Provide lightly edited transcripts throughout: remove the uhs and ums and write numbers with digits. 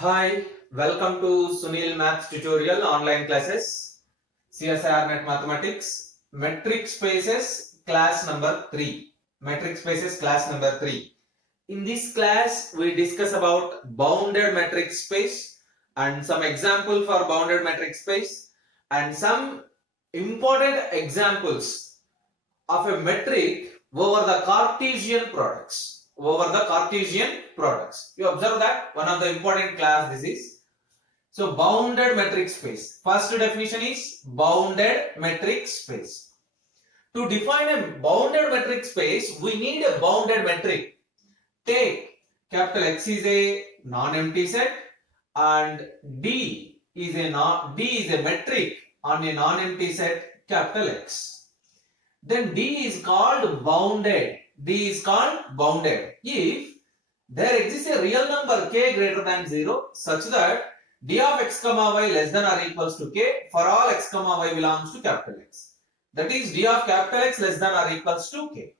Hi, welcome to Sunil Maths tutorial online classes, CSIR Net Mathematics, Metric Spaces class number 3. Metric Spaces class number 3. In this class, we discuss about bounded metric space and some example for bounded metric space and some important examples of a metric over the Cartesian products. You observe that one of the important class this is. So bounded metric space. First definition is bounded metric space. To define a bounded metric space, we need a bounded metric. Take capital X is a non-empty set and D is a metric on a non-empty set capital X. Then D is called bounded. If there exists a real number k greater than 0 such that d of x comma y less than or equals to k for all x comma y belongs to capital X. That is d of capital X less than or equals to k.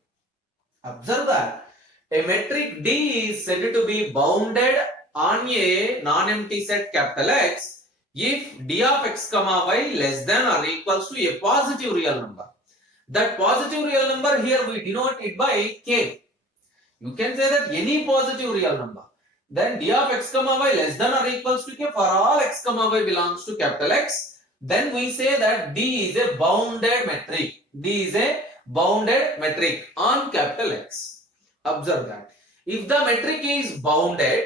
Observe that a metric D is said to be bounded on a non-empty set capital X if d of x comma y less than or equals to a positive real number. That positive real number here we denote it by k. You can say that any positive real number. Then d of x comma y less than or equals to k for all x comma y belongs to capital X. Then we say that D is a bounded metric. D is a bounded metric on capital X. Observe that. If the metric is bounded,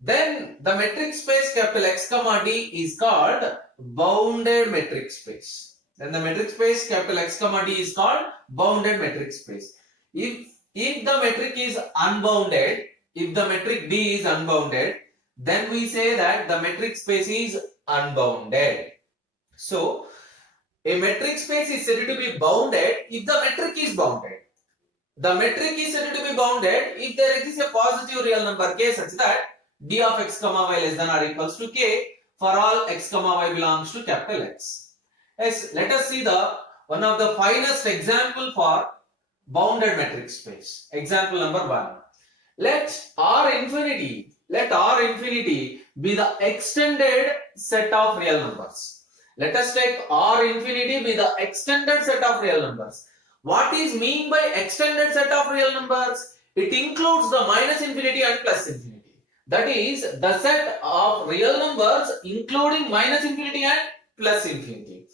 then the metric space capital X comma D is called bounded metric space. Then the metric space capital X comma D is called bounded metric space. If the metric is unbounded, if the metric D is unbounded, then we say that the metric space is unbounded. So, a metric space is said to be bounded if the metric is bounded. The metric is said to be bounded if there exists a positive real number k such that d of x comma y less than or equals to k for all x comma y belongs to capital X. Yes, let us see one of the finest example for bounded metric space. Example number 1. Let R infinity be the extended set of real numbers. Let us take R infinity be the extended set of real numbers. What is mean by extended set of real numbers? It includes the minus infinity and plus infinity. That is the set of real numbers including minus infinity and plus infinity.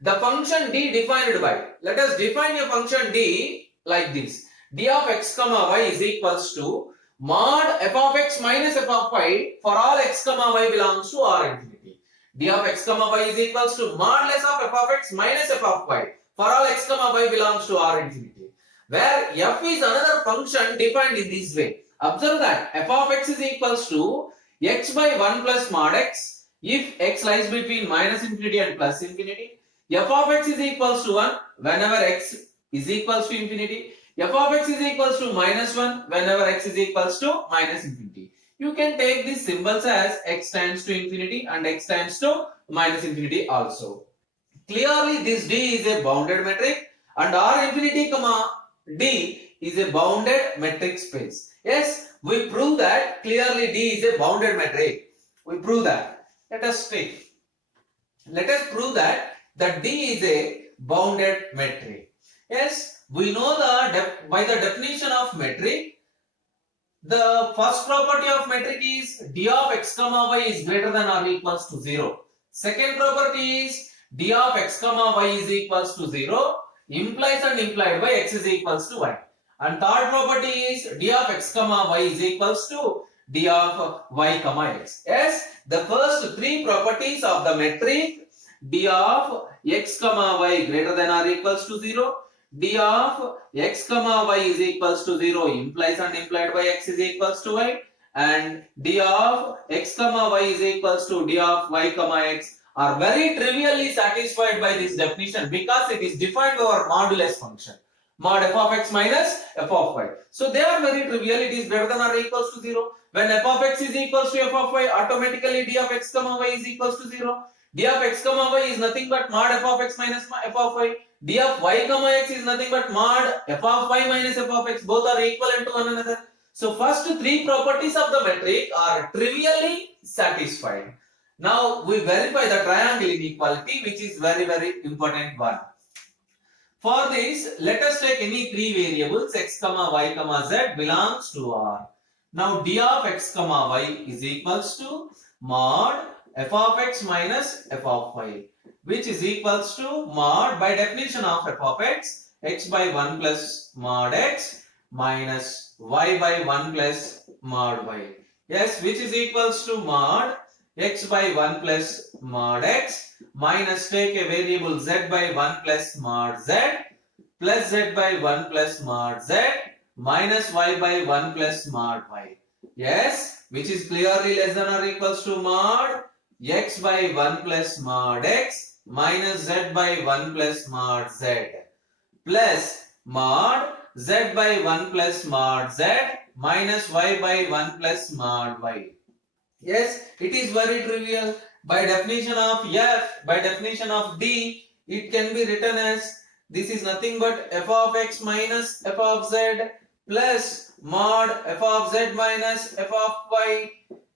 The function D defined by, let us define a function D like this. D of x comma y is equals to mod f of x minus f of y for all x comma y belongs to R infinity. D of x comma y is equals to mod less of f of x minus f of y for all x comma y belongs to R infinity. Where f is another function defined in this way. Observe that f of x is equals to x by 1 plus mod x if x lies between minus infinity and plus infinity. F of x is equals to 1 whenever x is equals to infinity. F of x is equals to minus 1 whenever x is equals to minus infinity. You can take these symbols as x tends to infinity and x tends to minus infinity also. Clearly this D is a bounded metric and R infinity comma D is a bounded metric space. Yes, we prove that clearly D is a bounded metric. We prove that. Let us prove that D is a bounded metric. Yes, we know by the definition of metric, the first property of metric is d of x comma y is greater than or equals to 0. Second property is d of x comma y is equals to 0 implies and implied by x is equals to y. And third property is d of x comma y is equals to d of y comma x. Yes, the first three properties of the metric d of x comma y greater than or equals to 0, d of x comma y is equals to 0 implies and implied by x is equals to y, and d of x comma y is equals to d of y comma x are very trivially satisfied by this definition because it is defined over modulus function. Mod f of x minus f of y. So they are very trivial. It is greater than or equals to 0. When f of x is equals to f of y, automatically d of x comma y is equals to 0. D of x comma y is nothing but mod f of x minus f of y. D of y comma x is nothing but mod f of y minus f of x. Both are equivalent to one another. So first three properties of the metric are trivially satisfied. Now we verify the triangle inequality, which is very important one. For this, let us take any three variables x, y, z belongs to R. Now d of x, y is equals to mod f of x minus f of y, which is equals to mod, by definition of f of x by 1 plus mod x minus y by 1 plus mod y. Yes, which is equals to mod x by 1 plus mod x minus, take a variable z by 1 plus mod z plus z by 1 plus mod z minus y by 1 plus mod y. Yes, which is clearly less than or equals to mod x by 1 plus mod x minus z by 1 plus mod z plus mod z by 1 plus mod z minus y by 1 plus mod y. Yes, it is very trivial. By definition of f, by definition of d, it can be written as, this is nothing but f of x minus f of z plus mod f of z minus f of y,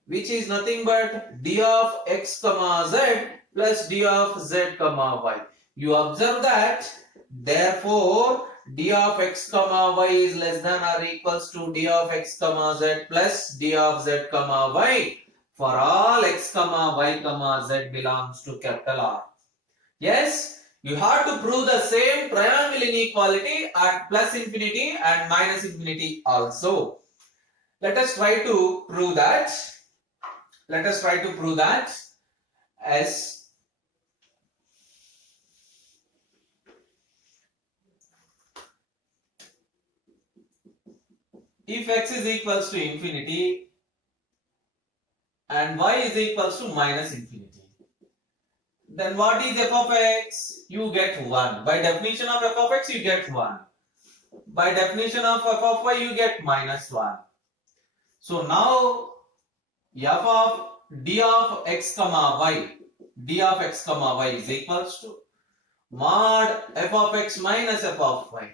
which is nothing but d of x comma z plus d of z comma y. You observe that, therefore d of x comma y is less than or equals to d of x comma z plus d of z comma y for all x comma y comma z belongs to capital R. Yes, you have to prove the same triangle inequality at plus infinity and minus infinity also. Let us try to prove that. Let us try to prove that as if x is equals to infinity and y is equals to minus infinity, then what is f of x? You get 1. By definition of f of x, you get 1. By definition of f of y, you get minus 1. So now f of d of x comma y, d of x comma y is equals to mod f of x minus f of y.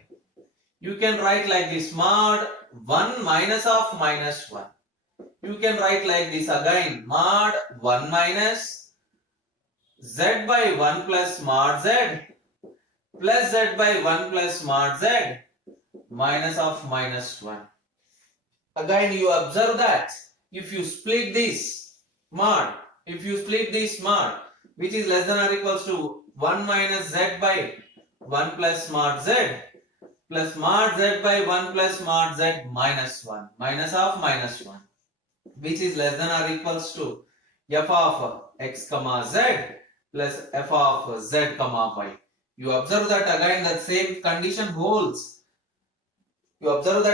You can write like this, mod 1 minus of minus 1. You can write like this again, mod 1 minus z by 1 plus mod z plus z by 1 plus mod z minus of minus 1. Again you observe that if you split this mod, which is less than or equals to 1 minus z by 1 plus mod z plus mod z by 1 plus mod z minus 1, minus of minus 1, which is less than or equals to f of x comma z plus f of z comma y. You observe that again the same condition holds. Whenever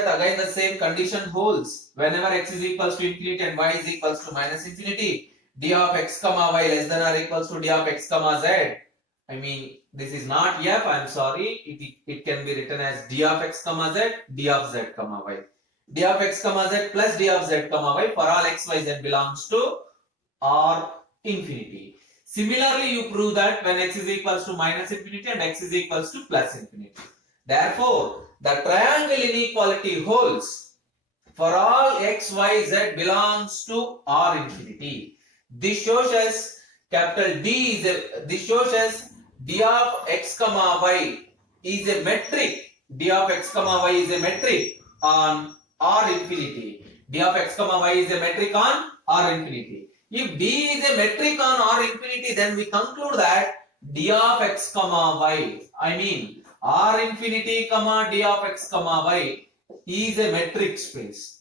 x is equals to infinity and y is equals to minus infinity, d of x comma y less than or equals to d of x comma z. I mean, this is not f, I am sorry. It can be written as d of x comma z, d of z comma y. D of x comma z plus d of z comma y for all x, y, z belongs to R infinity. Similarly, you prove that when x is equals to minus infinity and x is equals to plus infinity. Therefore, the triangle inequality holds for all x, y, z belongs to R infinity. This shows us capital D this shows us d of x comma y is a metric. D of x comma y is a metric on R infinity. D of x comma y is a metric on R infinity. If D is a metric on R infinity, then we conclude that d of x comma y, I mean R infinity comma d of x comma y is a metric space.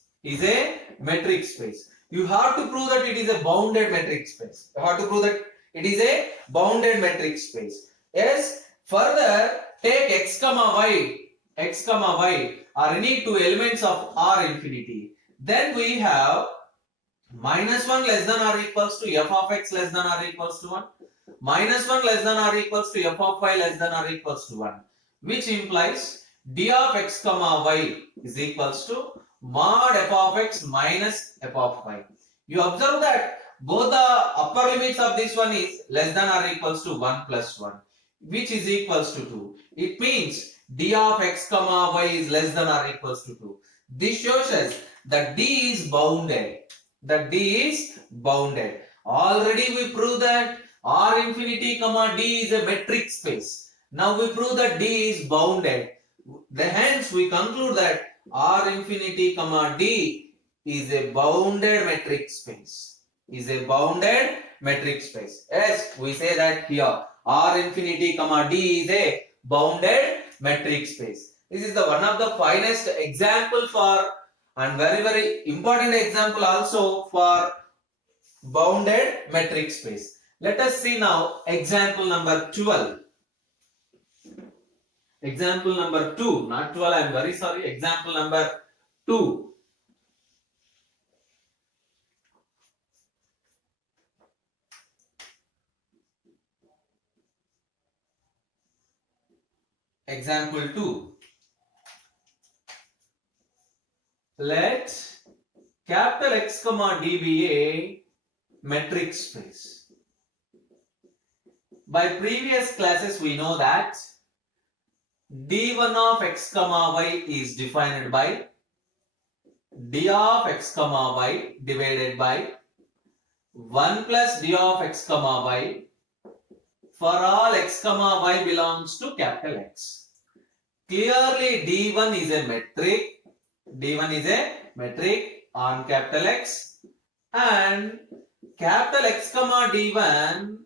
You have to prove that it is a bounded metric space. Yes. Further, take x comma y are any two elements of R infinity. Then we have minus 1 less than or equals to f of x less than or equals to 1. Minus 1 less than or equals to f of y less than or equals to 1. Which implies d of x comma y is equals to mod f of x minus f of y. You observe that both the upper limits of this one is less than or equals to 1 plus 1, which is equals to 2. It means d of x comma y is less than or equals to 2. This shows us that D is bounded. That D is bounded. Already we proved that R infinity comma D is a metric space. Now we prove that D is bounded. Hence we conclude that R infinity comma D is a bounded metric space. Is a bounded metric space. Yes, we say that here R infinity comma D is a bounded metric space. This is the one of the finest example for and very important example also for bounded metric space. Let us see now example number 12. Example number 2, not 12, I am very sorry. Example number 2. Example 2. Let capital X comma D be a metric space. By previous classes we know that D1 of X comma Y is defined by D of X comma Y divided by 1 plus D of X comma Y for all X comma Y belongs to capital X. Clearly D1 is a metric. D1 is a metric on capital X and capital X comma D1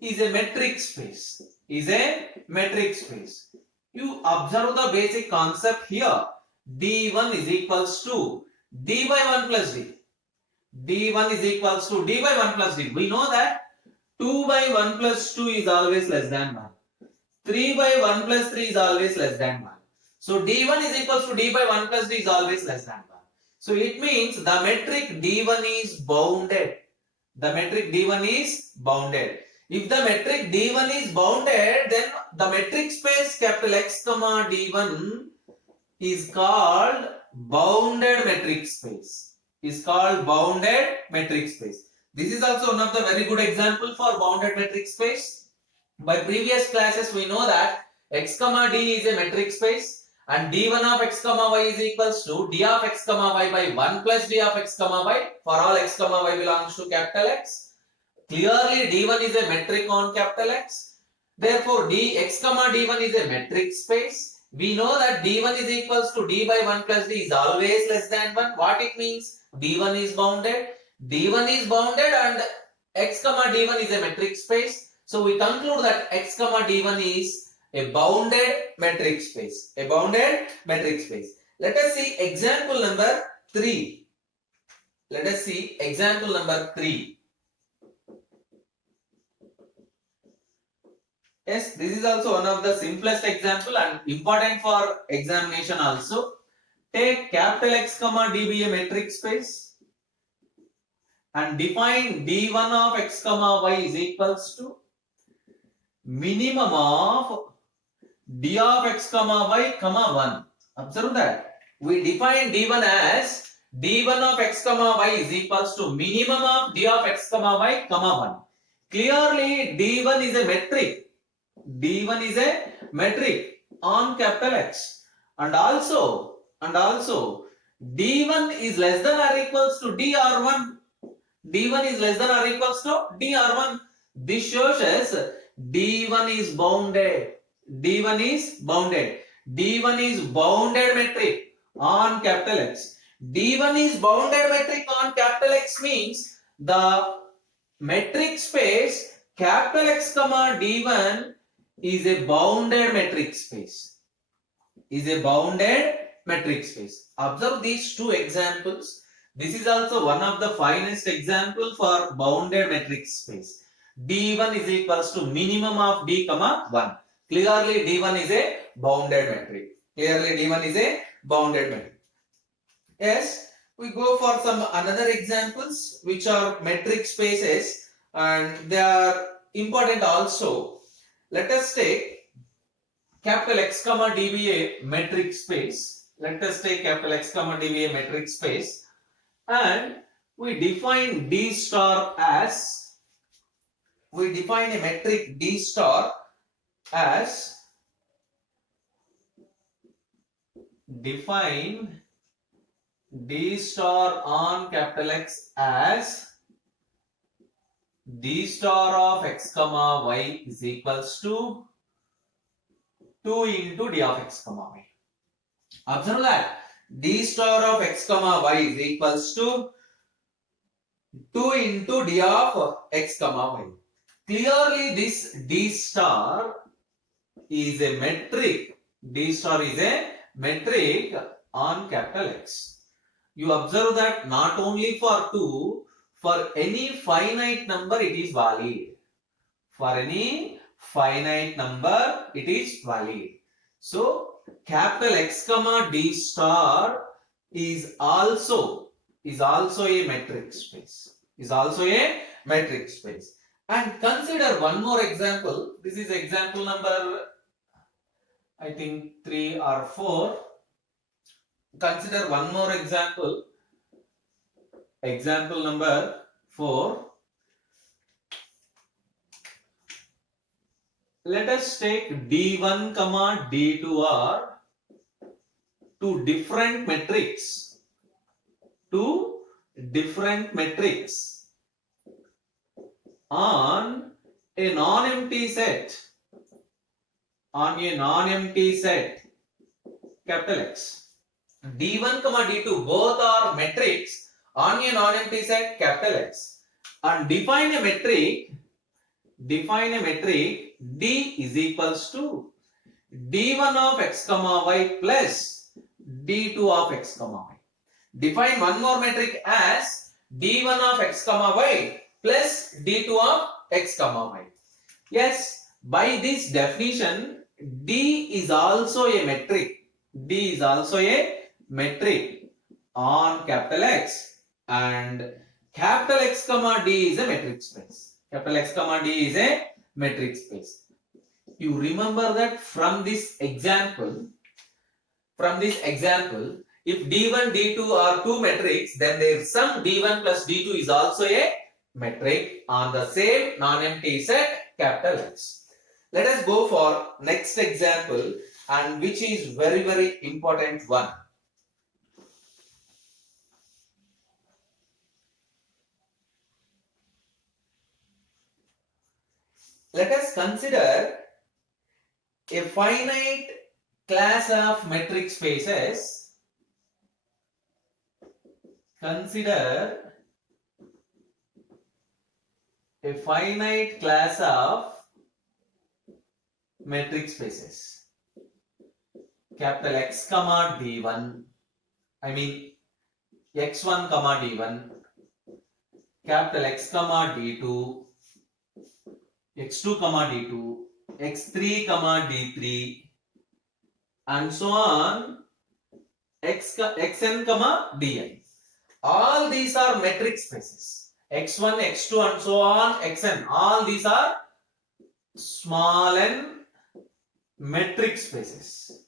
is a metric space. Is a metric space. You observe the basic concept here. D1 is equals to D by 1 plus D. D1 is equals to D by 1 plus D. We know that 2 by 1 plus 2 is always less than 1. 3 by 1 plus 3 is always less than 1. So D1 is equals to D by 1 plus D is always less than 1. So it means the metric D1 is bounded. The metric D1 is bounded. If the metric D1 is bounded, then the metric space capital X comma D1 is called bounded metric space. Is called bounded metric space. This is also one of the very good example for bounded metric space. By previous classes we know that X comma D is a metric space and D1 of X comma Y is equals to D of X comma Y by 1 plus D of X comma Y for all X comma Y belongs to capital X. Clearly D1 is a metric on capital X. Therefore X comma D1 is a metric space. We know that D1 is equals to D by 1 plus D is always less than 1. What it means? D1 is bounded. D1 is bounded and X comma D1 is a metric space. So we conclude that X comma D1 is a bounded metric space. A bounded metric space. Let us see example number 3. Let us see example number 3. Yes, this is also one of the simplest example and important for examination also. Take capital X comma D be a metric space and define D1 of X comma Y is equals to minimum of D of X comma Y comma 1. Observe that. We define D1 as D1 of X comma Y is equals to minimum of D of X comma Y comma 1. Clearly D1 is a metric. D1 is a metric on capital X and also D1 is less than or equals to DR1. D1 is less than or equals to DR1. This shows us D1 is bounded. D1 is bounded. D1 is bounded metric on capital X. D1 is bounded metric on capital X means the metric space capital X comma D1 is a bounded metric space. Is a bounded metric space. Observe these two examples. This is also one of the finest example for bounded metric space. D1 is equals to minimum of D comma 1. Clearly D1 is a bounded metric. Clearly D1 is a bounded metric. Yes, we go for some another examples which are metric spaces and they are important also. Let us take capital X comma D be a metric space. Let us take capital X comma D be a metric space and we define D star as, we define a metric D star as, define D star on capital X as D star of x comma y is equals to 2 into D of x comma y. Observe that D star of x comma y is equals to 2 into D of x comma y. Clearly this D star is a metric. D star is a metric on capital X. You observe that not only for 2, for any finite number it is valid. For any finite number it is valid. So capital X comma D star is also a metric space. Is also a metric space. And consider one more example. This is example number, I think 3 or 4. Consider one more example. Example number 4. Let us take D1 comma D2 are two different metrics. Two different metrics on a non-empty set. On a non-empty set, capital X. D1 comma D2 both are metrics on a non-empty set, capital X. And define a metric D is equals to D1 of x comma y plus D2 of x comma y. Define one more metric as D1 of x comma y plus D2 of x comma y. Yes, by this definition, D is also a metric. D is also a metric on capital X, and capital X comma D is a metric space. Capital X comma D is a metric space. You remember that from this example, if D1, D2 are two metrics, then their sum D1 plus D2 is also a metric on the same non-empty set, capital X. Let us go for next example, and which is very, very important one. Let us consider a finite class of metric spaces. Consider a finite class of metric spaces. Capital X comma D1, I mean x1 comma D1, capital X comma D2, x2 comma D2, x3 comma D3, and so on, xn comma Dn. All these are metric spaces. x1, x2 and so on, xn. All these are small n metric spaces.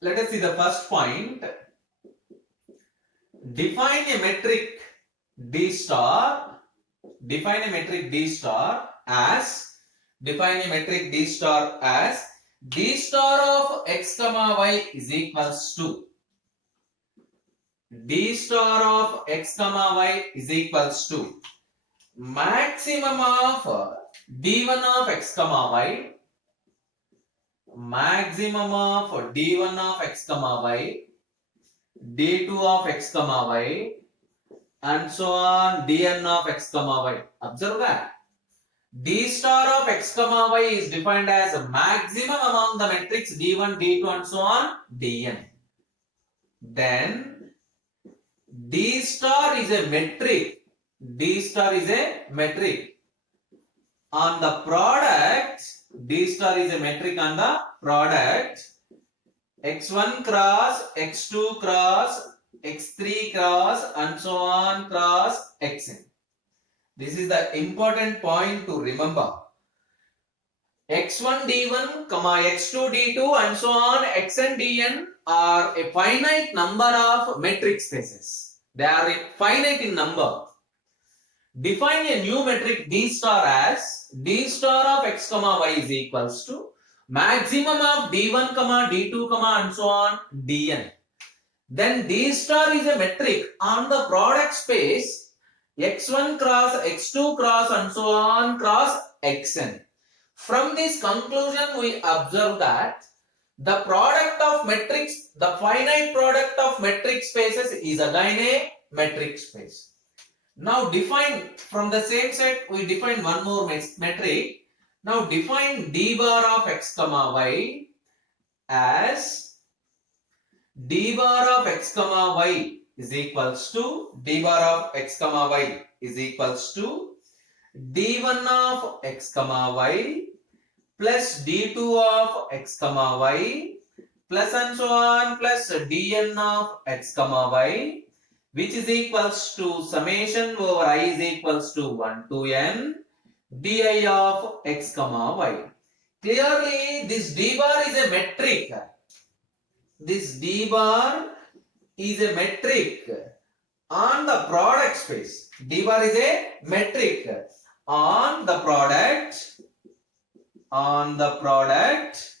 Let us see the first point. Define a metric D star. Define a metric D star as D star of x comma y is equals to D star of x comma y is equals to maximum of D1 of x comma y, maximum of D1 of x comma y, D2 of x comma y, and so on, Dn of x comma y. Observe that D star of x comma y is defined as a maximum among the metrics D1, D2 and so on, Dn. Then D star is a metric. D star is a metric on the product. D star is a metric on the product x1 cross, x2 cross, x3 cross and so on cross xn. This is the important point to remember. x1 d1, x2 d2 and so on xn dn are a finite number of metric spaces. They are finite in number. Define a new metric D star as D star of x comma y is equals to maximum of D1, D2, and so on Dn. then D star is a metric on the product space x1 cross x2 cross and so on cross xn. From this conclusion, we observe that the product of metrics, the finite product of metric spaces is again a metric space. Now define from the same set, we define one more metric. Now define d bar of x comma y as d bar of x comma y is equals to d bar of x comma y is equals to d1 of x comma y plus d2 of x comma y plus and so on plus dn of x comma y, which is equals to summation over I is equals to 1 to n di of x comma y. Clearly this d bar is a metric. This d bar is a metric on the product space. D bar is a metric on the product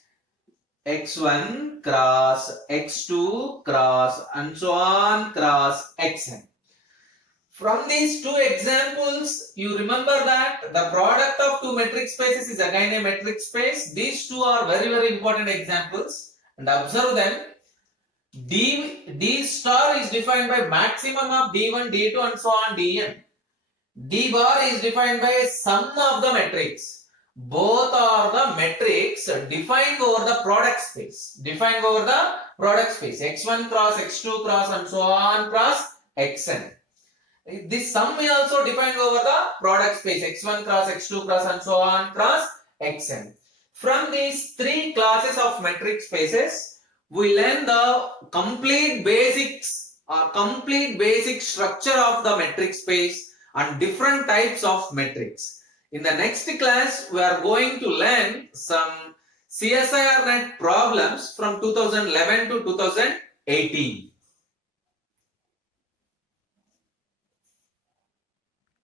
x1 cross x2 cross and so on cross xn. From these two examples, you remember that the product of two metric spaces is again a metric space. These two are very, very important examples, and observe them. D star is defined by maximum of d1, d2 and so on dn. D bar is defined by sum of the metrics. Both are the metrics defined over the product space. Defined over the product space. x1 cross x2 cross and so on cross xn. This sum is also defined over the product space. x1 cross x2 cross and so on cross xn. From these three classes of metric spaces, we learn the complete basics or complete basic structure of the metric space and different types of metrics. In the next class, we are going to learn some CSIR net problems from 2011 to 2018.